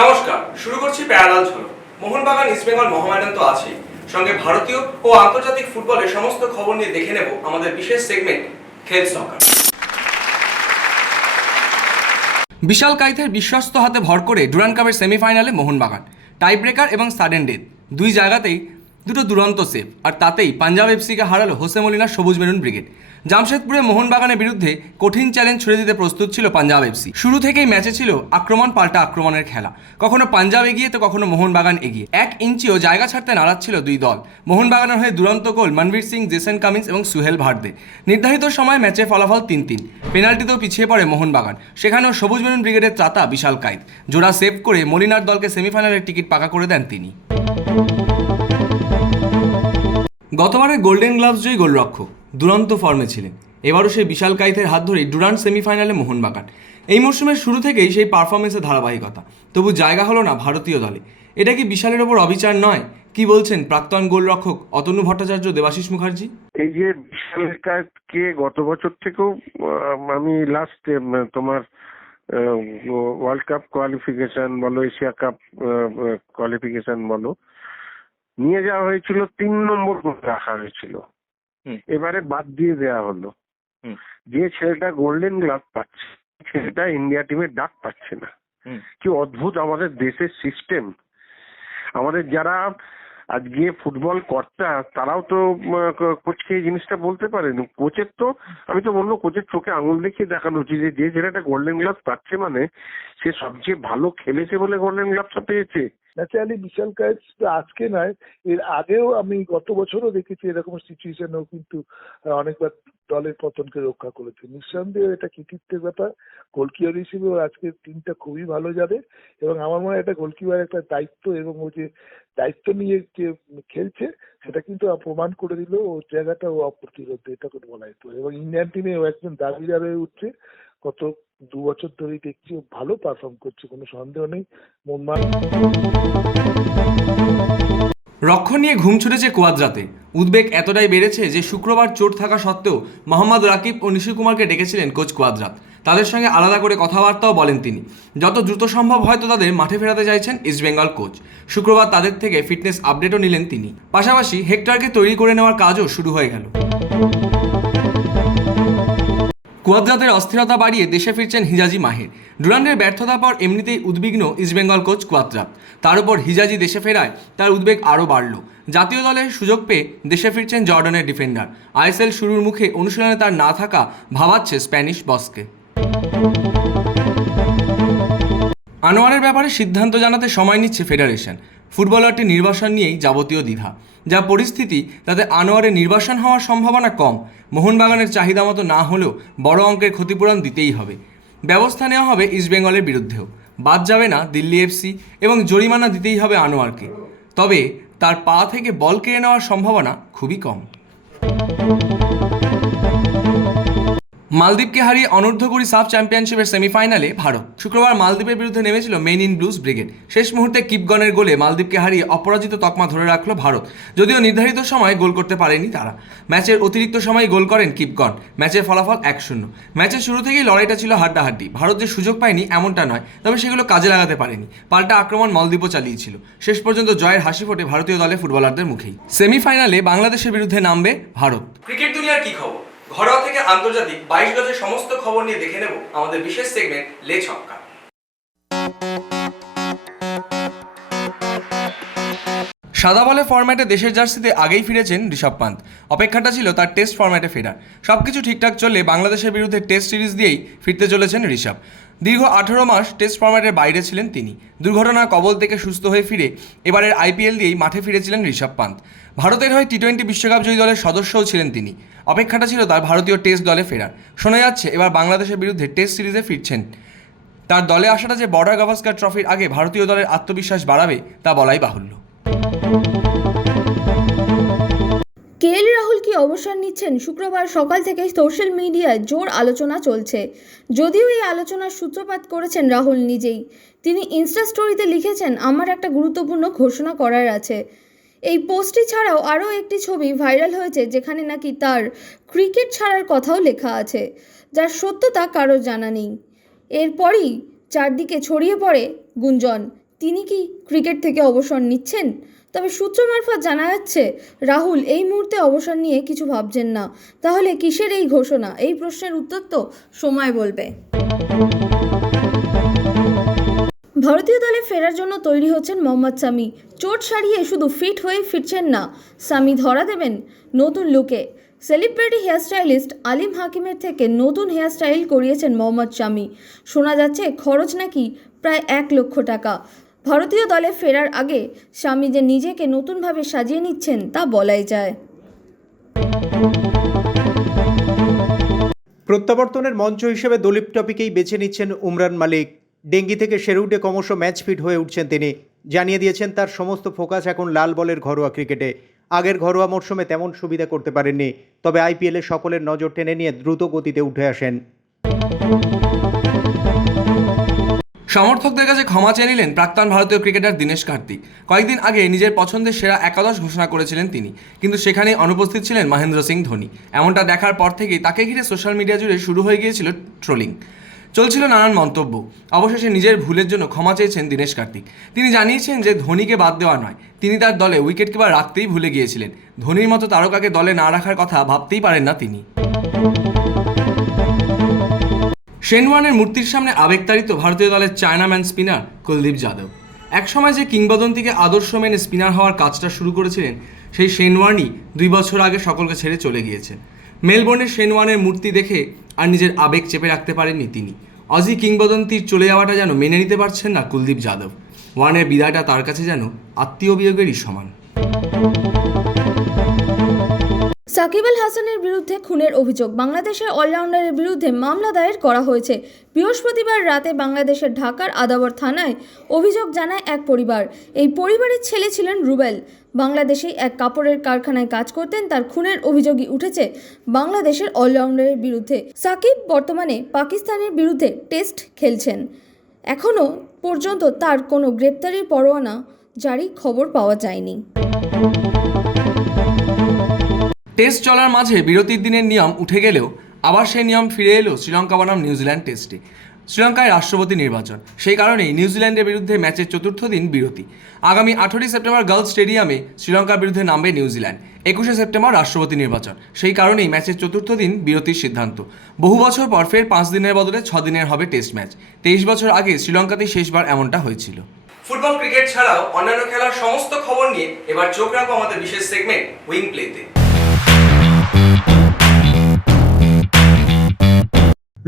নমস্কার, শুরু করছি প্যারালাল ঝলক মোহনবাগান মহামেডান তো আছেই। সঙ্গে ভারতীয় ও আন্তর্জাতিক ফুটবলের সমস্ত খবর নিয়ে দেখে নেব আমাদের বিশেষ সেগমেন্ট খেল সকার বিশাল কাইথের বিশ্বস্ত হাতে ভর করে ডুরান কাপের সেমিফাইনালে মোহনবাগান টাই ব্রেকার এবং সাডেন ডেথ দুই জায়গাতেই দুটো দুরন্ত সেভ আর তাতেই পাঞ্জাব এফসিকে হারালো হোসে মলিনার সবুজ মেরুন ব্রিগেড। জামশেদপুরে মোহনবাগানের বিরুদ্ধে কঠিন চ্যালেঞ্জ ছুড়ে দিতে প্রস্তুত ছিল পাঞ্জাব এফসি। শুরু থেকেই ম্যাচে ছিল আক্রমণ, পাল্টা আক্রমণের খেলা। কখনো পাঞ্জাব এগিয়ে তো কখনো মোহনবাগান এগিয়ে। এক ইঞ্চিও জায়গা ছাড়তে নাড়াচ্ছিল দুই দল। মোহনবাগানের হয়ে দুরন্ত goal Manvir Singh, Jason Cummings এবং সুহেল ভার্দে। নির্ধারিত সময় ম্যাচে ফলাফল তিন তিন পেনাল্টিতেও পিছিয়ে পড়ে মোহনবাগান। সেখানেও সবুজ মেরুন ব্রিগেডের ত্রাতা বিশাল কাইত জোড়া সেভ করে মলিনার দলকে সেমিফাইনালের টিকিট পাকা করে দেন তিনি। গতবারের গোল্ডেন গ্লাভস জয়ী গোলরক্ষক দুরন্ত ফর্মে ছিলেন। এবারও সেই বিশাল কাইতের হাত ধরেই ডুরান্ট সেমিফাইনালে মোহনবাগান। এই মরশুমের শুরু থেকেই সেই পারফরমেন্সের ধারাবাহিকতা। তবু জায়গা হলো না ভারতীয় দলে। এটা কি বিশালের ওপর অবিচার নয়? কি বলছেন প্রাক্তন গোলরক্ষক অতনু ভট্টাচার্য, দেবাশিস মুখার্জি? এই যে বিশাল কাপকে গত বছর থেকেও আমি লাস্ট তোমার ওয়ার্ল্ড কাপ কোয়ালিফিকেশন বলো এশিয়া কাপ কোয়ালিফিকেশন বলো নিয়ে যাওয়া হয়েছিল তিন নম্বর করে রাখা হয়েছিল। এবারে বাদ দিয়ে দেওয়া হলো। যে ছেলেটা গোল্ডেন গ্লাভ পাচ্ছে ছেলেটা ইন্ডিয়া টিমের ডাক পাচ্ছে না। কি অদ্ভুত আমাদের দেশের সিস্টেম আমাদের যারা আজকে ফুটবল কর্তা তারাও তো কোচকে এই জিনিসটা বলতে পারেন। কোচের তো আমি তো বলব কোচের চোখে আঙুল দেখিয়ে দেখানো উচিত যে যে ছেলেটা গোল্ডেন গ্লাভস পাচ্ছে মানে সে সবচেয়ে ভালো খেলেছে বলে গোল্ডেন গ্লাভসটা পেয়েছে। ন্যাচারালি বিশাল কাজ আজকে নয়, এর আগেও আমি গত বছরও দেখেছি এরকম সিচুয়েশনেও কিন্তু অনেকবার দলের পতনকে রক্ষা করেছে। নিঃসন্দেহে এটা কৃতিত্বের ব্যাপার। গোলকিপার হিসেবেও আজকের টিমটা খুবই ভালো যাবে এবং আমার মনে হয় এটা গোলকিপার একটা দায়িত্ব এবং ও যে দায়িত্ব নিয়ে যে খেলছে, সেটা কিন্তু প্রমাণ করে দিল ওর জায়গাটা ও অপ্রতিরোধ, এটা করে বলা যেত এবং ইন্ডিয়ান টিমে ও একজন দাবিদার হয়ে উঠছে গত দু বছর ধরেই দেখছি ও ভালো পারফর্ম করছে, কোনো সন্দেহ নেই মনমান রক্ষণ নিয়ে ঘুম ছুটেছে কোয়াদ্রাতে। উদ্বেগ এতটাই বেড়েছে যে শুক্রবার চোট থাকা সত্ত্বেও মোহাম্মদ রাকিব ও নিশু কুমারকে ডেকেছিলেন কোচ কোয়াদ্রাত। তাদের সঙ্গে আলাদা করে কথাবার্তাও বলেন তিনি। যত দ্রুত সম্ভব হয়তো তাদের মাঠে ফেরাতে চাইছেন ইস্টবেঙ্গল কোচ। শুক্রবার তাদের থেকে ফিটনেস আপডেটও নিলেন তিনি। পাশাপাশি হেক্টরকে তৈরি করে নেওয়ার কাজও শুরু হয়ে গেল। কুয়াদ্রাতের অস্থিরতা বাড়িয়ে দেশে ফিরছেন হিজাজি মাহির। ডুরান্ডের ব্যর্থতার পর এমনিতেই উদ্বিগ্ন ইস্টবেঙ্গল কোচ কুয়াদ্রাত। তার উপর হিজাজি দেশে ফেরায় তার উদ্বেগ আরও বাড়ল। জাতীয় দলের সুযোগ পেয়ে দেশে ফিরছেন জর্ডানের ডিফেন্ডার। আইএসএল শুরুর মুখে অনুশীলনে তার না থাকা ভাবাচ্ছে স্প্যানিশ বসকে। আনোয়ারের ব্যাপারে সিদ্ধান্ত জানাতে সময় নিচ্ছে ফেডারেশন। ফুটবলারটি নির্বাসন নিয়েই যাবতীয় দ্বিধা। যা পরিস্থিতি, তাতে আনোয়ারের নির্বাসন হওয়ার সম্ভাবনা কম। মোহনবাগানের চাহিদা মতো না হলেও বড় অঙ্কের ক্ষতিপূরণ দিতেই হবে। ব্যবস্থা নেওয়া হবে ইস্টবেঙ্গলের বিরুদ্ধেও। বাদ যাবে না দিল্লি এফসি এবং জরিমানা দিতেই হবে আনোয়ারকে। তবে তার পা থেকে বল কেড়ে নেওয়ার সম্ভাবনা খুবই কম। মালদ্বীপকে হারিয়ে অনূর্ধ্ব কুড়ি সাফ চ্যাম্পিয়নশিপের সেমিফাইনালে ভারত। শুক্রবার মালদ্বীপের বিরুদ্ধে নেমেছিল মেন ইন ব্লুজ ব্রিগেড। শেষ মুহূর্তে কিপগনের গোলে মালদ্বীপকে হারিয়ে অপরাজিত তকমা ধরে রাখল ভারত। যদিও নির্ধারিত সময়ে গোল করতে পারেনি তারা। ম্যাচের অতিরিক্ত সময় গোল করেন কিপগন। ম্যাচের ফলাফল এক শূন্য। ম্যাচের শুরু থেকেই লড়াইটা ছিল হাড্ডাহাড্ডি। ভারত যে সুযোগ পায়নি এমনটা নয়, তবে সেগুলো কাজে লাগাতে পারেনি। পাল্টা আক্রমণ মালদ্বীপও চালিয়েছিল। শেষ পর্যন্ত জয়ের হাসি ফোটে ভারতীয় দলে ফুটবলারদের মুখেই। সেমিফাইনালে বাংলাদেশের বিরুদ্ধে নামবে ভারত। ক্রিকেট দুনিয়ার কি খবর? ঘরোয়া থেকে আন্তর্জাতিক বাইশ গজের সমস্ত খবর নিয়ে দেখে নেব আমাদের বিশেষ সেগমেন্ট লে ছক্কা। সাদা বলে ফরম্যাটে দেশের জার্সিতে আগেই ফিরেছেন ঋষভ পান্ত। অপেক্ষাটা ছিল তার টেস্ট ফরম্যাটে ফেরার। সব কিছু ঠিকঠাক চললে বাংলাদেশের বিরুদ্ধে টেস্ট সিরিজ দিয়েই ফিরতে চলেছেন ঋষভ। দীর্ঘ আঠেরো মাস টেস্ট ফরম্যাটের বাইরে ছিলেন তিনি। দুর্ঘটনার কবল থেকে সুস্থ হয়ে ফিরে এবারের আইপিএল দিয়েই মাঠে ফিরেছিলেন ঋষভ পান্ত। ভারতের হয়ে টি টোয়েন্টি বিশ্বকাপ জয়ী দলের সদস্যও ছিলেন তিনি। অপেক্ষাটা ছিল তার ভারতীয় টেস্ট দলে ফেরার। শোনা যাচ্ছে, এবার বাংলাদেশের বিরুদ্ধে টেস্ট সিরিজে ফিরছেন। তার দলে আসাটা যে বর্ডার গাভাস্কার ট্রফির আগে ভারতীয় দলের আত্মবিশ্বাস বাড়াবে, তা বলাই বাহুল্য। কে এল রাহুল কি অবসর নিচ্ছেন? শুক্রবার সকাল থেকে সোশ্যাল মিডিয়ায় জোর আলোচনা চলছে। যদিও এই আলোচনার সূত্রপাত করেছেন রাহুল নিজেই। তিনি ইনস্টা স্টোরিতে লিখেছেন, আমার একটা গুরুত্বপূর্ণ ঘোষণা করার আছে। এই পোস্টটি ছাড়াও আরও একটি ছবি ভাইরাল হয়েছে যেখানে নাকি তার ক্রিকেট ছাড়ার কথাও লেখা আছে, যার সত্যতা কারও জানা নেই। এরপরই চারদিকে ছড়িয়ে পড়ে, গুঞ্জন, তিনি কি ক্রিকেট থেকে অবসর নিচ্ছেন? তবে সূত্র মারফত জানা যাচ্ছে, রাহুল এই মুহূর্তে অবসর নিয়ে কিছু ভাবছেন না। তাহলে কিসের এই ঘোষণা? এই প্রশ্নের উত্তর তো সময় বলবে। ভারতীয় দলে ফেরার জন্য তৈরি হচ্ছেন মোহাম্মদ সামি। চোট সারিয়ে শুধু ফিট হয়ে ফিরছেন না, সামি ধরা দেবেন নতুন লুকে। সেলিব্রিটি হেয়ারস্টাইলিস্ট আলিম হাকিমের থেকে নতুন হেয়ারস্টাইল করিয়েছেন মোহাম্মদ শামি শোনা যাচ্ছে খরচ নাকি প্রায় এক লক্ষ টাকা। ভারতীয় দলে ফেরার আগে স্বামী যে নিজেকে নতুনভাবে সাজিয়ে নিচ্ছেন তা বলাই যায়। প্রত্যাবর্তনের মঞ্চ হিসেবে দলীপ টপিকেই বেছে নিচ্ছেন উমরান মালিক। ডেঙ্গি থেকে সেরে উঠে ক্রমশ ম্যাচ ফিট হয়ে উঠছেন তিনি। জানিয়ে দিয়েছেন, তার সমস্ত ফোকাস এখন লাল বলের ঘরোয়া ক্রিকেটে। আগের ঘরোয়া মরশুমে তেমন সুবিধা করতে পারেননি, তবে আইপিএলে সকলের নজর টেনে নিয়ে দ্রুত গতিতে উঠে আসেন। সমর্থকদের কাছে ক্ষমা চেয়ে নিলেন প্রাক্তন ভারতীয় ক্রিকেটার দীনেশ কার্তিক। কয়েকদিন আগে নিজের পছন্দের সেরা একাদশ ঘোষণা করেছিলেন তিনি, কিন্তু সেখানে অনুপস্থিত ছিলেন মহেন্দ্র সিং ধোনি। এমনটা দেখার পর থেকেই তাকে ঘিরে সোশ্যাল মিডিয়া জুড়ে শুরু হয়ে গিয়েছিল ট্রোলিং। চলছিল নানান মন্তব্য। অবশেষে নিজের ভুলের জন্য ক্ষমা চেয়েছেন দীনেশ কার্তিক। তিনি জানিয়েছেন যে, ধোনিকে বাদ দেওয়া নয়। তিনি তার দলে উইকেট কিপার রাখতেই ভুলে গিয়েছিলেন। ধোনির মতো তারকাকে দলে না রাখার কথা ভাবতেই পারেন না তিনি। শেনওয়ানের মূর্তির সামনে আবেগতাড়িত ভারতীয় দলের চায়নাম্যান স্পিনার কুলদীপ যাদব। একসময় যে কিংবদন্তিকে আদর্শ মেনে স্পিনার হওয়ার কাজটা শুরু করেছিলেন, সেই শেনওয়ানই দুই বছর আগে সকলকে ছেড়ে চলে গিয়েছে মেলবোর্নের শেনওয়ানের মূর্তি দেখে আর নিজের আবেগ চেপে রাখতে পারেননি তিনি। অজি কিংবদন্তির চলে যাওয়াটা যেন মেনে নিতে পারছেন না কুলদীপ যাদব। ওয়ানের বিদায়টা তার কাছে যেন আত্মীয় বিয়োগেরই সমান। সাকিব আল হাসানের বিরুদ্ধে খুনের অভিযোগ। বাংলাদেশের অলরাউন্ডারের বিরুদ্ধে মামলা দায়ের করা হয়েছে। বৃহস্পতিবার রাতে বাংলাদেশের ঢাকার আদাবর থানায় অভিযোগ জানায় এক পরিবার। এই পরিবারের ছেলে ছিলেন রুবেল। বাংলাদেশে এক কাপড়ের কারখানায় কাজ করতেন, তার খুনের অভিযোগই উঠেছে বাংলাদেশের অলরাউন্ডারের বিরুদ্ধে। সাকিব বর্তমানে পাকিস্তানের বিরুদ্ধে টেস্ট খেলছেন। এখনও পর্যন্ত তার কোনো গ্রেপ্তারির পরোয়ানা জারি খবর পাওয়া যায়নি। টেস্ট চলার মাঝে বিরতির দিনের নিয়ম উঠে গেলেও আবার সেই নিয়ম ফিরে এলো শ্রীলঙ্কা বনাম নিউজিল্যান্ড টেস্টে। শ্রীলঙ্কায় রাষ্ট্রপতি নির্বাচন। সেই কারণেই নিউজিল্যান্ডের বিরুদ্ধে ম্যাচের চতুর্থ দিন বিরতি। আগামী আঠেরোই সেপ্টেম্বর গার্লস স্টেডিয়ামে শ্রীলঙ্কার বিরুদ্ধে নামবে নিউজিল্যান্ড একুশে সেপ্টেম্বর রাষ্ট্রপতি নির্বাচন। সেই কারণেই ম্যাচের চতুর্থ দিন বিরতির সিদ্ধান্ত। বহু বছর পর ফের পাঁচ দিনের বদলে ছ দিনের হবে টেস্ট ম্যাচ। তেইশ বছর আগে শ্রীলঙ্কাতেই শেষবার এমনটা হয়েছিল। ফুটবল, ক্রিকেট ছাড়াও অন্যান্য খেলার সমস্ত খবর নিয়ে এবার চোখ রাখব আমাদের বিশেষ সেগমেন্ট উইং প্লেতে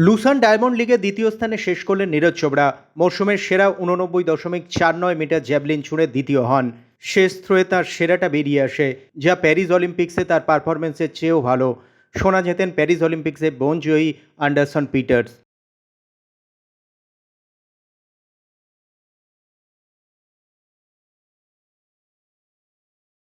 লুসান ডায়মন্ড লিগে দ্বিতীয় স্থানে শেষ করলেন নীরজ চোপড়া। মরশুমের সেরা উননব্বই দশমিক চার নয় মিটার জ্যাভলিন ছুঁড়ে দ্বিতীয় হন। শেষ থ্রোয়ে তার সেরাটা বেরিয়ে আসে, যা প্যারিস অলিম্পিক্সে তার পারফরমেন্সের চেয়েও ভালো। শোনা যেতেন প্যারিস অলিম্পিক্সে বোনজয়ী আন্ডারসন পিটার্স।